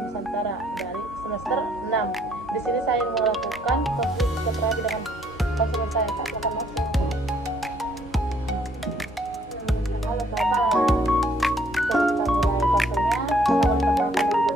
Nusantara dari semester 6. Di sini saya melakukan konseling psikoterapi dengan konselor saya. Kak, silakan masuk. Halo Bapak. Sebelum kita mulai konselnya, kita mau perkenalkan dulu.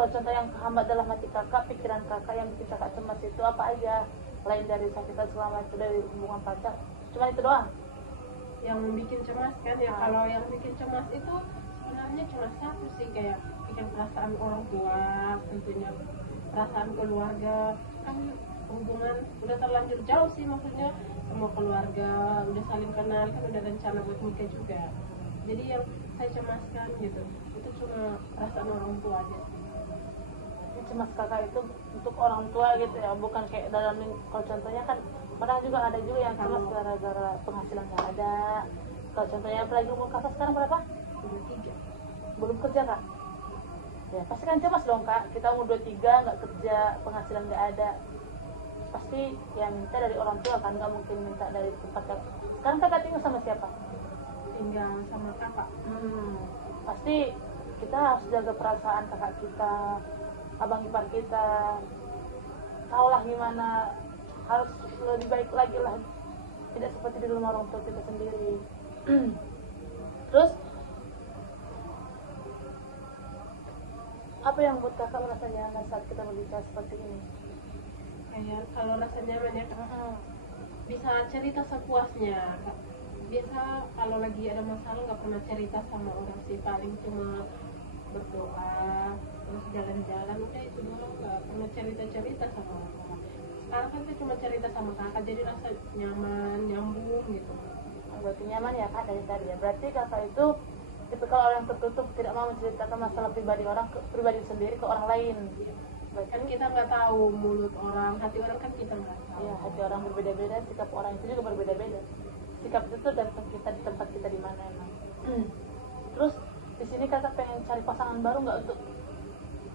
Kalau contoh yang kehambat dalam hati kakak, pikiran kakak yang bikin kakak cemas itu apa aja? Lain dari sakit hati selama itu dari hubungan pacar, cuma itu doang yang bikin cemas kan ya. Kalau yang bikin cemas itu sebenarnya cuma satu sih, kayak bikin perasaan orang tua, tentunya perasaan keluarga. Kan hubungan udah terlanjur jauh sih, maksudnya semua keluarga udah saling kenal, kan udah rencana buat nikah juga. Jadi yang saya cemaskan gitu, itu cuma perasaan orang tua aja. Cemas kakak itu untuk orang tua gitu ya, bukan kayak dalam kalau contohnya kan pernah juga ada juga yang cemas gara-gara penghasilan nggak ada. Kalau contohnya apalagi umur kakak sekarang berapa? 23. Belum kerja kak? Ya pasti kan cemas dong kak, kita umur 23 nggak kerja, penghasilan nggak ada, pasti yang minta dari orang tua kan, nggak mungkin minta dari tempat kakak. Sekarang kakak tinggal sama siapa? Tinggal sama kakak. Pasti kita harus jaga perasaan kakak kita, abang ipar kita, tahulah gimana, harus lebih baik lagi lah, tidak seperti di rumah orang tua kita sendiri. Terus apa yang buat kakak merasa nyaman saat kita berbicara seperti ini? Kayak kalau rasa nyaman ya, bisa cerita sepuasnya. Biasa kalau lagi ada masalah nggak pernah cerita sama orang sih, paling cuma berdoa terus jalan-jalan, udah itu doang, nggak pernah cerita-cerita sama orang. Sekarang kan saya cuma cerita sama kakak, jadi rasa nyaman, nyambung gitu. Berarti nyaman ya kak dari tadi ya. Berarti kakak itu tipikal orang yang tertutup, tidak mau menceritakan masalah pribadi pribadi sendiri ke orang lain. Berarti Kan kita nggak tahu mulut orang, hati orang kan kita nggak tahu. ya hati orang berbeda-beda, sikap orang itu juga berbeda-beda. Sikap itu tergantung kita di tempat kita di mana emang. Terus di sini kakak pengen cari pasangan baru nggak untuk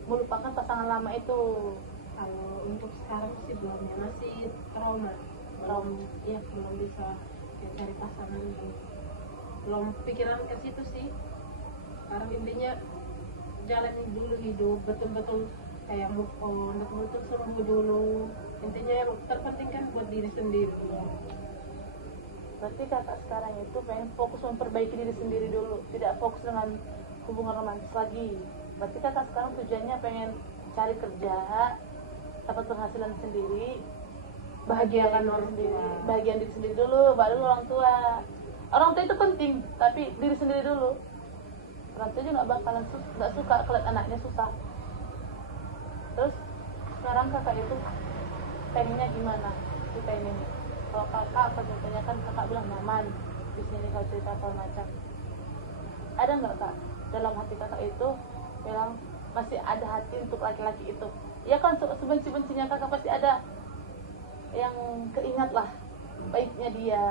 melupakan pasangan lama itu? Kalau untuk sekarang sih belum ya, masih trauma. Iya belum bisa kayak cari pasangan gitu. Belum pikiran ke situ sih. Sekarang intinya jalani dulu hidup betul-betul kayak move on, betul-betul sembuh dulu. Intinya yang terpenting kan buat diri sendiri. Berarti kakak sekarang itu pengen fokus memperbaiki diri sendiri dulu, tidak fokus dengan hubungan romantis lagi. Berarti kakak sekarang tujuannya pengen cari kerja, dapat penghasilan sendiri, Bahagiakan diri orang sendiri, tua. bahagian diri sendiri dulu, baru orang tua. Orang tua itu penting, tapi diri sendiri dulu. Orang tua juga nggak suka kalau anaknya susah. Terus sekarang kakak itu pengennya gimana? Kita ini. Kalau kakak contohnya kan kakak bilang nyaman di sini kalau cerita apa macam. Ada nggak kak dalam hati kakak itu bilang masih ada hati untuk laki-laki itu? Ya kan sebenci-bencinya kakak pasti ada yang keingat lah baiknya dia.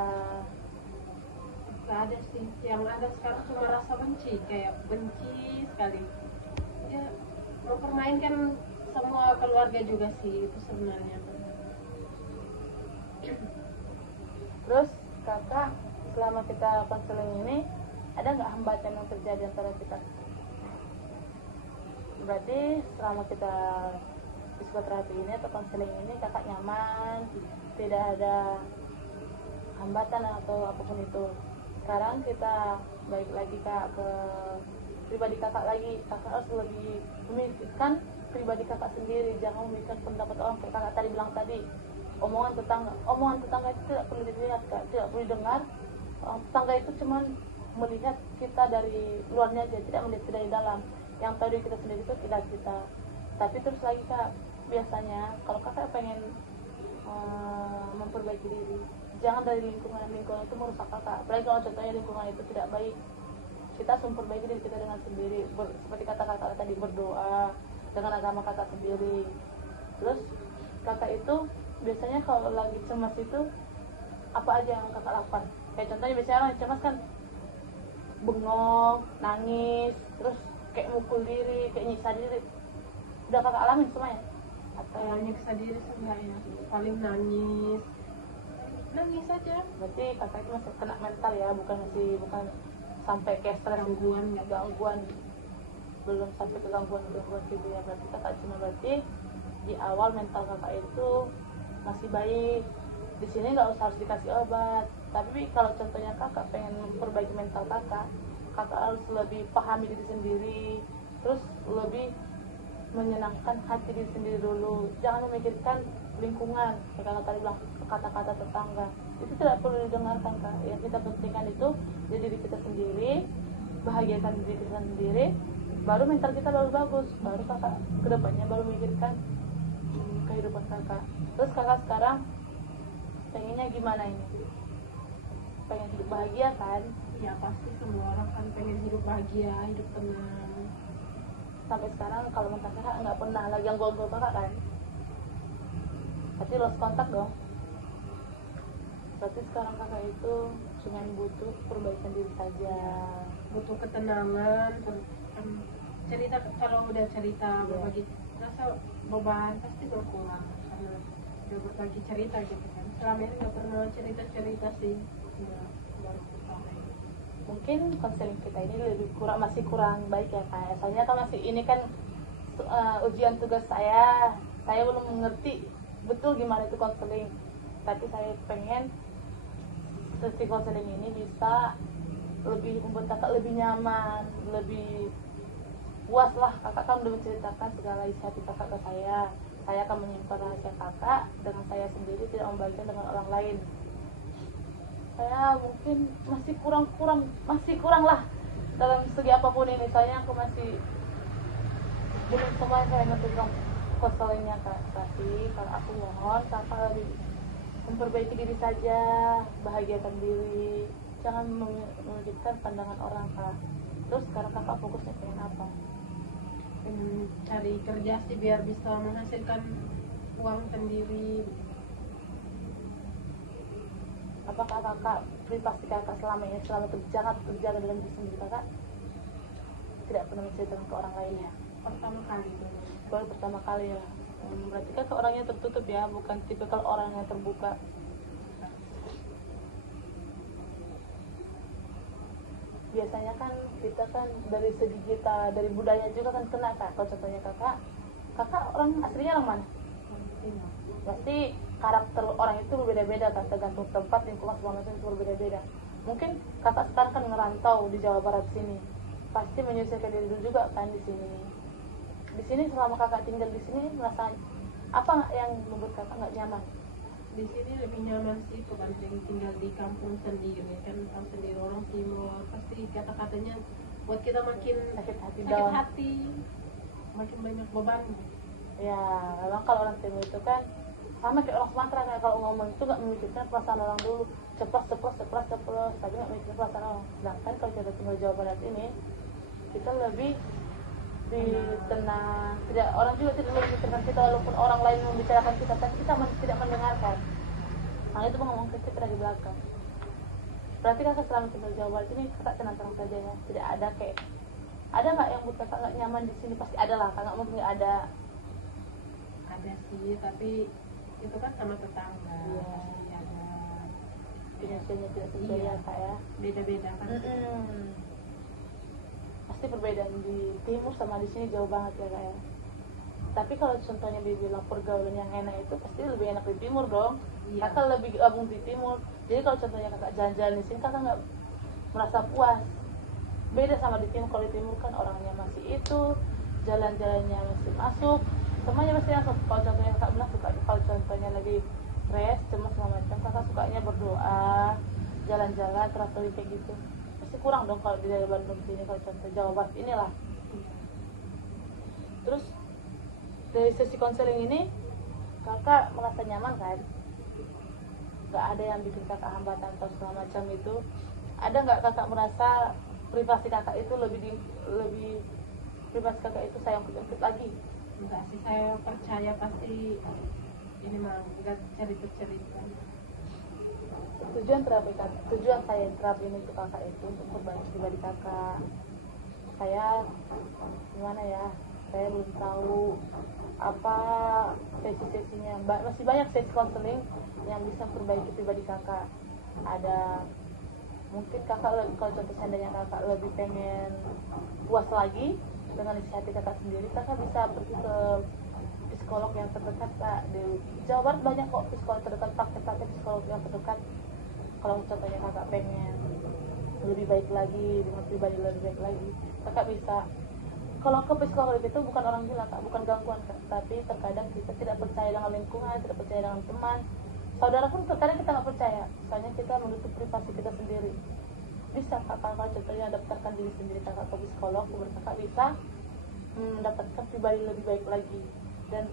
Gak ada sih, yang ada sekarang cuma rasa benci, kayak benci sekali. Ya mempermainkan semua keluarga juga sih itu sebenarnya. Terus kakak selama kita konseling ini ada nggak hambatan yang terjadi antara kita? Berarti selama kita psikoterapi ini atau konseling ini kakak nyaman, tidak ada hambatan atau apapun itu. Sekarang kita balik lagi kak ke pribadi kakak lagi. Kakak harus lebih memikirkan pribadi kakak sendiri, jangan memikirkan pendapat orang kayak kakak tadi bilang tadi. Omongan tetangga itu tidak perlu dilihat kak, tidak perlu dengar. Tetangga itu cuma melihat kita dari luarnya aja, tidak melihat dari dalam. Yang tahu diri kita sendiri itu tidak kita. Tapi terus lagi kak, biasanya kalau kakak pengen memperbaiki diri, jangan dari lingkungan itu merusak kakak. Apalagi kalau contohnya lingkungan itu tidak baik, kita harus memperbaiki diri kita dengan sendiri. Seperti kata kakak tadi, berdoa dengan agama kakak sendiri. Terus kakak itu biasanya kalau lagi cemas itu apa aja yang kakak lakukan? Kayak contohnya biasanya orang cemas kan bengong, nangis, terus kayak mukul diri, kayak nyiksa diri. Udah kakak alamin semuanya? Atau Kalau nyiksa diri sebenarnya paling nangis aja. berarti kakak itu masih kena mental ya, bukan sampai kayak stres gangguan, belum sampai ke gangguan gitu ya. Berarti kakak cuma di awal mental kakak itu masih baik. Di sini nggak usah harus dikasih obat, tapi kalau contohnya kakak pengen memperbaiki mental kakak harus lebih pahami diri sendiri, terus lebih menyenangkan hati diri sendiri dulu. Jangan memikirkan lingkungan, kayak kakak tadi bilang kata-kata tetangga itu tidak perlu didengarkan kak. Yang kita pentingkan itu diri kita sendiri, bahagiakan diri kita sendiri, baru mental kita baru bagus, baru kakak kedepannya baru memikirkan kehidupan kakak. Terus kakak sekarang pengennya gimana ini? Pengen hidup bahagia kan? Ya pasti semua orang kan pengen hidup bahagia, hidup tenang. Sampai sekarang kalau mental kakak nggak pernah lagi yang gol kakak kan? Berarti lost kontak dong. Berarti sekarang kakak itu cuma butuh perbaikan diri saja, Butuh ketenangan. Cerita, kalau udah cerita berbagi rasa beban pasti berkurang karena udah berbagi cerita gitu kan. Selama ini nggak pernah cerita sih. Baru pertama ini. mungkin konseling kita ini masih kurang baik ya kak. Soalnya kan ini kan ujian tugas saya belum mengerti betul gimana itu konseling. Tapi saya pengen sesi konseling ini bisa lebih membuat kakak lebih nyaman, lebih puas lah. Kakak kan udah menceritakan segala isi hati kakak ke saya akan menyimpan rahasia kakak dengan saya sendiri, tidak membagikan dengan orang lain. Saya mungkin masih kurang lah dalam segi apapun ini. Soalnya aku masih belum semuanya saya ngerti konselingnya kak. Tapi kalau aku mohon kakak lebih memperbaiki diri saja, bahagiakan diri, jangan memikirkan pandangan orang kak. Terus sekarang kakak fokusnya pengen apa? Cari kerja sih biar bisa menghasilkan uang sendiri. Apakah kakak privasi kakak selama ini selama kerja dengan diri sendiri kakak tidak pernah menceritakan ke orang lainnya? Pertama kali dulu. Baru pertama kali ya. Berarti kakak orangnya tertutup ya, bukan tipikal orang yang terbuka. Biasanya kan kita kan dari segi kita, dari budaya juga kan kena kak. Kalau contohnya kakak orang aslinya orang mana? Pasti karakter orang itu berbeda-beda kan, tergantung tempat, lingkungan segala macam itu berbeda-beda. Mungkin kakak sekarang kan ngerantau di Jawa Barat sini, pasti menyesuaikan diri dulu juga kan di sini. Di sini selama kakak tinggal di sini merasa apa yang membuat kakak nggak nyaman? Di sini lebih nyaman sih kebanding tinggal di kampung sendiri, kan tahu sendiri orang timur pasti kata-katanya buat kita makin Sakit hati sakit down. hati, makin banyak beban. Ya memang kalau orang timur itu kan sama kayak orang Sumatera, kayak kalau ngomong itu nggak memikirkan perasaan orang dulu, ceplos tapi nggak memikirkan perasaan orang. Sedangkan kalau kita tinggal Jawa Barat ini kita lebih di tenang, tidak, orang juga tidak memikirkan kita walaupun orang lain membicarakan kita, tapi kita tidak mendengarkan. Nah itu ngomong ke kita dari belakang. Berarti kakak selama tinggal Jawa Barat ini kakak tenang-tenang saja ya, tidak ada kayak, ada nggak yang buat kakak nggak nyaman di sini? Pasti ada lah, kakak nggak mungkin nggak ada. Ada sih, tapi itu kan sama tetangga. Iya. Pasti ada Kinerjanya tidak sesuai ya kak ya. beda-beda kan. Pasti perbedaan di timur sama di sini jauh banget ya kak ya. Tapi kalau contohnya dibilang pergaulan yang enak itu pasti lebih enak di timur dong. Iya. Kakak lebih gabung di timur. Jadi kalau contohnya kakak jalan-jalan di sini kakak nggak merasa puas. Beda sama di timur. Kalau di timur kan orangnya masih itu, jalan-jalannya masih masuk, semuanya pasti masuk. Kalau contohnya kakak bilang suka, kalau contohnya lagi stres, cemas segala macam, kakak sukanya berdoa, jalan-jalan, traveling kayak gitu. Pasti kurang dong kalau di daerah Bandung sini, kalau contoh Jawa Barat inilah. Terus dari sesi konseling ini kakak merasa nyaman kan? Gak ada yang bikin kakak hambatan atau segala macam itu? Ada nggak kakak merasa privasi kakak itu lebih privasi kakak itu sayang kejepit lagi? Enggak sih, saya percaya pasti ini mah enggak cerita-cerita. Tujuan saya terapi ini untuk kakak itu untuk membantu pribadi kakak. Saya gimana ya, saya belum tahu apa sesi-sesinya. Masih banyak sesi konseling yang bisa memperbaiki pribadi kakak. Ada mungkin kakak kalau contoh seandainya kakak lebih pengen puas lagi dengan isi hati kakak sendiri, kakak bisa pergi ke psikolog yang terdekat kak. Di Jawa Barat banyak kok psikolog terdekat, praktek psikolog yang terdekat. Kalau contohnya kakak pengen lebih baik lagi, dengan pribadi lebih baik lagi, kakak bisa. Kalau ke psikolog itu bukan orang gila kak, bukan gangguan kak, tapi terkadang kita tidak percaya dengan lingkungan, tidak percaya dengan teman, saudara pun terkadang kita nggak percaya, soalnya kita menutup privasi kita sendiri. Bisa kakak kalau contohnya daftarkan diri sendiri kakak ke psikolog, kakak bisa mendapatkan pribadi lebih baik lagi dan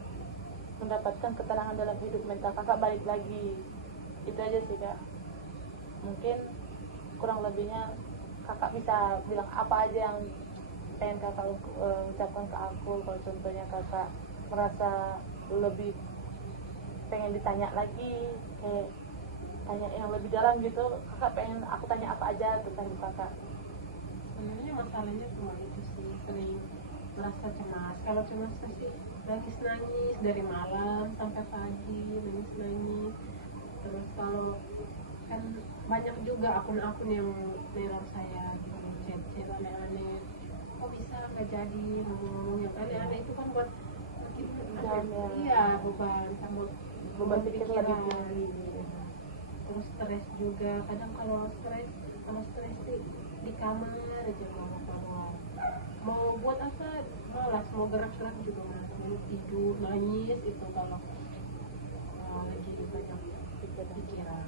mendapatkan ketenangan dalam hidup mental kakak balik lagi. Itu aja sih kak, mungkin kurang lebihnya kakak bisa bilang apa aja yang pengen kakak ucapkan ke aku. Kalau contohnya kakak merasa lebih pengen ditanya lagi, kayak tanya yang lebih dalam gitu, kakak pengen aku tanya apa aja tentang hidup kakak? Sebenarnya masalahnya cuma itu sih, sering merasa cemas. Kalau cemas pasti nangis dari malam sampai pagi, nangis. Terus kalau kan banyak juga akun-akun yang neror saya gitu, chat aneh-aneh. Kok bisa nggak jadi ngomong yang aneh-aneh itu kan buat makin iya beban sama beban pikir lebih tinggi. Terus stres juga, kadang kalau stres di kamar aja mau buat apa malas, mau gerak-gerak juga malas, mau tidur nangis itu kalau lagi banyak pikiran.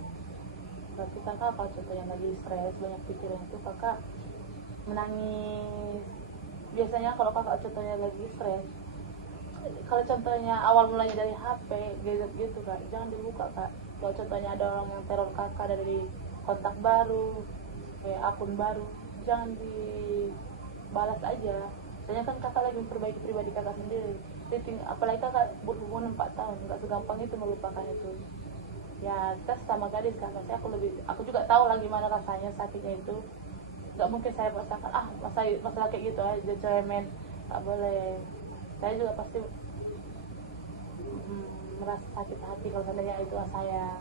Berarti kakak kalau contohnya lagi stres banyak pikiran itu kakak menangis. Biasanya kalau kakak contohnya lagi stres, kalau contohnya awal mulanya dari HP gadget gitu kak, jangan dibuka kak. kalau contohnya ada orang yang teror kakak dari kontak baru, kayak akun baru, jangan dibalas aja. Soalnya kan kakak lagi memperbaiki pribadi kakak sendiri. Jadi apalagi kakak berhubungan 4 tahun, nggak segampang itu melupakan itu. Ya kita sama gadis kan, pasti aku juga tahu lah gimana rasanya sakitnya itu. Nggak mungkin saya paksakan masalah kayak gitu aja cewek men, nggak boleh. Saya juga pasti merasa sakit hati kalau seandainya itu saya.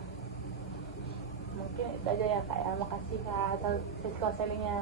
Mungkin itu aja ya kak ya, makasih kak atas physical sellingnya.